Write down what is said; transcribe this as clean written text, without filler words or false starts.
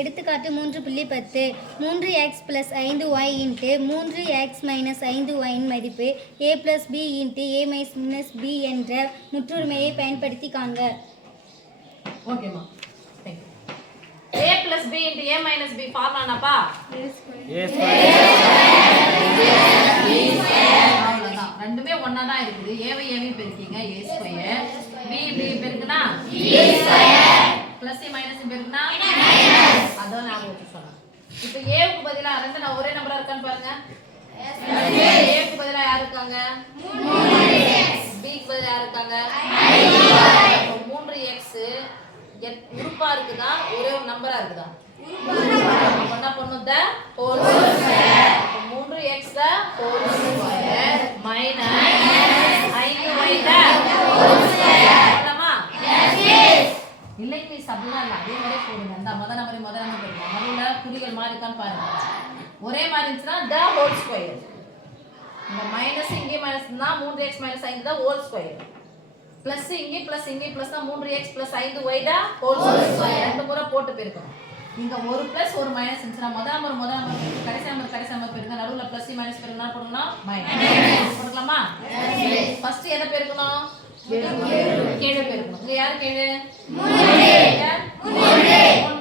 எடுத்துக்காட்டு 3.10 3x + 5y into 3x - 5y இன் மதிப்பு a + b into a - b என்ற முற்றுரிமையை பயன்படுத்தி காண்க. ஓகேம்மா, thank you. a + b into a - b ஃபார்முலானாப்பா அவ்வளோதான். ரெண்டுமே ஒன்றா தான் இருக்குது. ஏவை ஏவையும் பெருக்கிங்க a², b பெருக்குனா ப்ளஸ் மைனஸ் பெருக்குனா அதான் ஞாபகம் வச்சு சொன்னேன். இப்போ ஏவுக்கு பதிலாக ரெண்டு நான் ஒரே நம்பரா இருக்கான்னு பாருங்க. ஏவுக்கு பதிலாக யார் இருக்காங்க? பிக்கு பதிலாக யார் இருக்காங்க? 3x உறுப்பா இருக்குதா ஒரே ஒரு நம்பரா இருக்குதா? என்ன பண்ணும்? The whole square. 3x the whole square minus 5y the whole square. போடலாமா? இல்லை ப்ளீஸ், அப்படிலாம் இல்லை. அதே மாதிரியே போடுங்க. இந்த முதல் நம்பர் போடுங்க. நடுவில் குறிகள் மாதிரி இருக்கான்னு பாருங்க. ஒரே மாதிரி இருந்துச்சுன்னா த ஹோல் ஸ்கொயர். இந்த மைனஸ் இங்கே மைனஸ் தான் 3x - 5 தான் ஹோல் ஸ்கொயர். பிளஸ் இங்கே பிளஸ் தான் 3x + 5y தான் ஹோல் ஸ்கொயர். ரெண்டு முறை போட்டு பெருக்கணும். இங்க ஒரு பிளஸ் ஒரு மைனஸ் இருந்துச்சுன்னா முதல் நம்பர் கடைசி நம்பர் பெருங்க. நடுவில் பிளஸ் மைனஸ் பெருக்கனா போடணும்னா மைனஸ் போடலாமா? ஃபர்ஸ்ட் எதை பெருக்கணும்? கேடு பெருக்கணும். இங்க யாரு கேடு? 3